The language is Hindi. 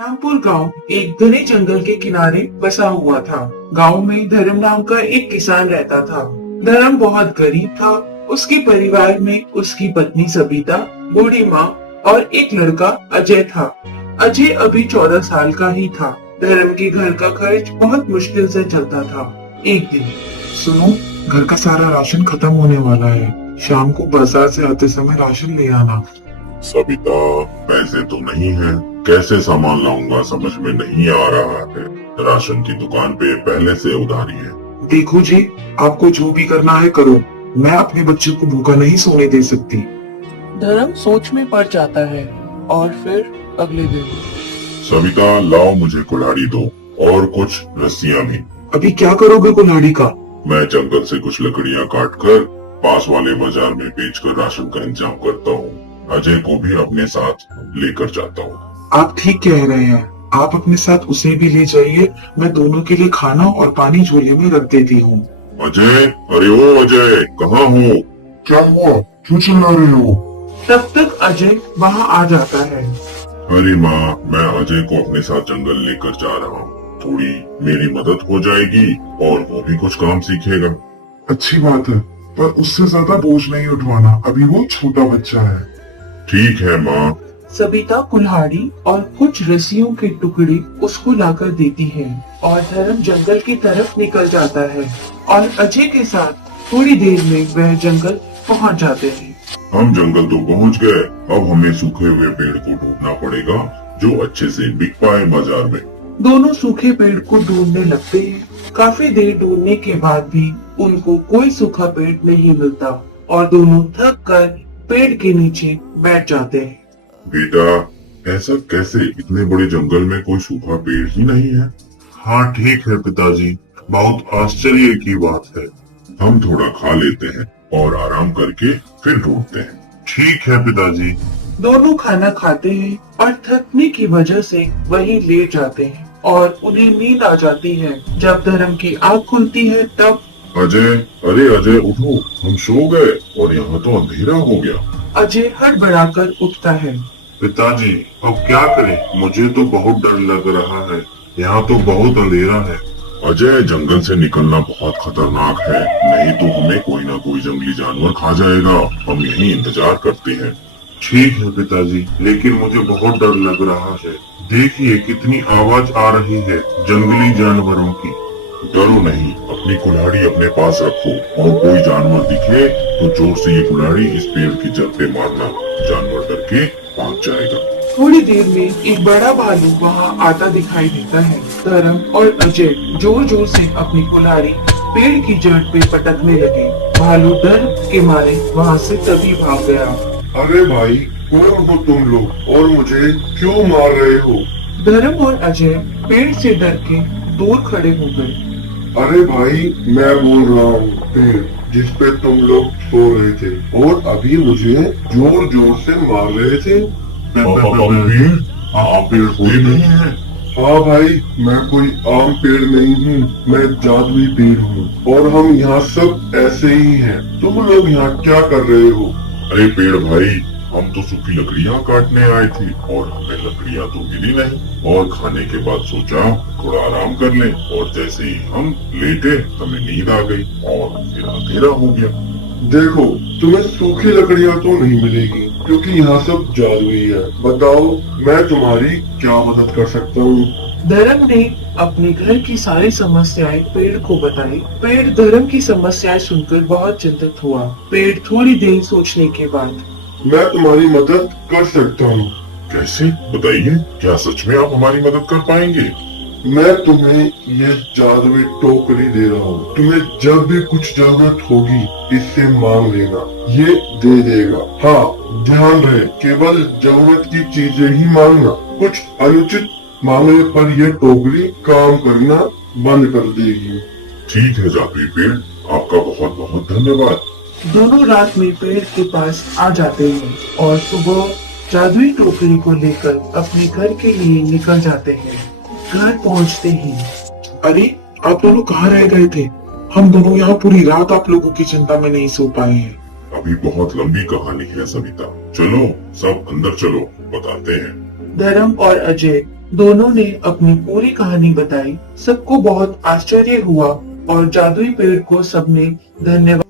रामपुर गांव एक घने जंगल के किनारे बसा हुआ था। गांव में धर्म नाम का एक किसान रहता था। धर्म बहुत गरीब था। उसके परिवार में उसकी पत्नी सबिता, बूढ़ी माँ और एक लड़का अजय था। अजय अभी 14 साल का ही था। धर्म के घर का खर्च बहुत मुश्किल से चलता था। एक दिन, सुनो, घर का सारा राशन खत्म होने वाला है। शाम को बाजार से आते समय राशन ले आना। सबिता, पैसे तो नहीं है, कैसे सामान लाऊंगा समझ में नहीं आ रहा है। राशन की दुकान पे पहले से उधारी है। देखो जी, आपको जो भी करना है करो। मैं अपने बच्चे को भूखा नहीं सोने दे सकती। धर्म सोच में पड़ जाता है और फिर अगले दिन, सबिता, लाओ मुझे कुल्हाड़ी दो और कुछ रस्सियां भी। अभी क्या करोगे कुल्हाड़ी का? मैं जंगल से कुछ लकड़ियां काट कर पास वाले बाजार में बेचकर राशन का इंतजाम करता हूँ। अजय को भी अपने साथ लेकर जाता हूँ। आप ठीक कह रहे हैं। आप अपने साथ उसे भी ले जाइए। मैं दोनों के लिए खाना और पानी झोले में रख देती हूँ। अजय, अरे ओ अजय, कहाँ हो? क्या हुआ? क्यों चिल्ला रहे हो? तब तक अजय वहाँ आ जाता है। अरे माँ, मैं अजय को अपने साथ जंगल लेकर जा रहा हूँ। थोड़ी मेरी मदद हो जाएगी और वो भी कुछ काम सीखेगा। अच्छी बात है, पर उससे ज्यादा बोझ नहीं उठवाना, अभी वो छोटा बच्चा है। ठीक है माँ। सबिता कुल्हाड़ी और कुछ रस्सियों के टुकड़े उसको लाकर देती है और धर्म जंगल की तरफ निकल जाता है और अजय के साथ थोड़ी देर में वह जंगल पहुंच जाते हैं। हम जंगल तो पहुंच गए, अब हमें सूखे हुए पेड़ को ढूंढना पड़ेगा जो अच्छे से बिक पाए बाजार में। दोनों सूखे पेड़ को ढूंढने लगते हैं। काफी देर ढूंढने के बाद भी उनको कोई सूखा पेड़ नहीं मिलता और दोनों थक कर पेड़ के नीचे बैठ जाते हैं। बेटा, ऐसा कैसे? इतने बड़े जंगल में कोई सूखा पेड़ ही नहीं है। हाँ ठीक है पिताजी, बहुत आश्चर्य की बात है। हम थोड़ा खा लेते हैं और आराम करके फिर ढूंढते हैं। ठीक है पिताजी। दोनों खाना खाते हैं और थकने की वजह से वहीं लेट जाते हैं और उन्हें नींद आ जाती है। जब धर्म की आँख खुलती है तब अजय, अरे अजय उठो, हम सो गए और यहाँ तो अंधेरा हो गया। अजय हड़बड़ाकर उठता है। पिताजी, अब क्या करें? मुझे तो बहुत डर लग रहा है, यहाँ तो बहुत अंधेरा है। अजय, जंगल से निकलना बहुत खतरनाक है, नहीं तो हमें कोई ना कोई जंगली जानवर खा जाएगा। हम यहीं इंतजार करते हैं। ठीक है पिताजी, लेकिन मुझे बहुत डर लग रहा है। देखिए कितनी आवाज आ रही है जंगली जानवरों की। डरो नहीं, अपनी कुल्हाड़ी अपने पास रखो और कोई जानवर दिखे तो जोर से ये कुल्हाड़ी इस पेड़ की जड़ पे मारना। जानवर डर के भाग जाएगा। थोड़ी देर में एक बड़ा भालू वहाँ आता दिखाई देता है। धर्म और अजय जोर जोर से अपनी कुल्हाड़ी पेड़ की जड़ पे पटकने लगे। भालू डर के मारे वहाँ से तभी भाग गया। अरे भाई, कौन हो तुम लोग और मुझे क्यों मार रहे हो? धर्म और अजय पेड़ से डर के दूर खड़े हो गए। अरे भाई, मैं बोल रहा हूँ पेड़ जिस पे तुम लोग सो रहे थे और अभी मुझे जोर जोर से मार रहे थे। आप पेड़ कोई नहीं है। हाँ भाई, मैं कोई आम पेड़ नहीं हूँ, मैं जादुई पेड़ हूँ और हम यहाँ सब ऐसे ही हैं। तुम लोग यहाँ क्या कर रहे हो? अरे पेड़ भाई, हम तो सूखी लकड़ियाँ काटने आए थे और हमें लकड़ियाँ तो मिली नहीं और खाने के बाद सोचा थोड़ा आराम कर लें और जैसे ही हम लेटे हमें नींद आ गई और फिर अंधेरा हो गया। देखो, तुम्हें सूखी लकड़ियाँ तो नहीं मिलेगी क्योंकि यहाँ सब जादुई है। बताओ, मैं तुम्हारी क्या मदद कर सकता हूँ? धर्म ने अपने घर की सारी समस्याएं पेड़ को बताई। पेड़ धर्म की समस्याएं सुनकर बहुत चिंतित हुआ। पेड़ थोड़ी देर सोचने के बाद, मैं तुम्हारी मदद कर सकता हूँ। कैसे? बताइए, क्या सच में आप हमारी मदद कर पाएंगे? मैं तुम्हें ये जादुई टोकरी दे रहा हूँ। तुम्हें जब भी कुछ जरूरत होगी इससे मांग लेना, ये दे देगा। हाँ, ध्यान रहे, केवल जरूरत की चीजें ही मांगना। कुछ अनुचित मांगने पर यह टोकरी काम करना बंद कर देगी। ठीक है जादुई पेड़, आपका बहुत बहुत धन्यवाद। दोनों रात में पेड़ के पास आ जाते हैं और सुबह जादुई टोकरी को लेकर अपने घर के लिए निकल जाते हैं। घर पहुंचते ही, अरे आप दोनों कहाँ रह गए थे? हम दोनों यहाँ पूरी रात आप लोगों की चिंता में नहीं सो पाए हैं। अभी बहुत लंबी कहानी है सविता, चलो सब अंदर चलो, बताते हैं। धर्म और अजय दोनों ने अपनी पूरी कहानी बताई। सबको बहुत आश्चर्य हुआ और जादुई पेड़ को सबने धन्यवाद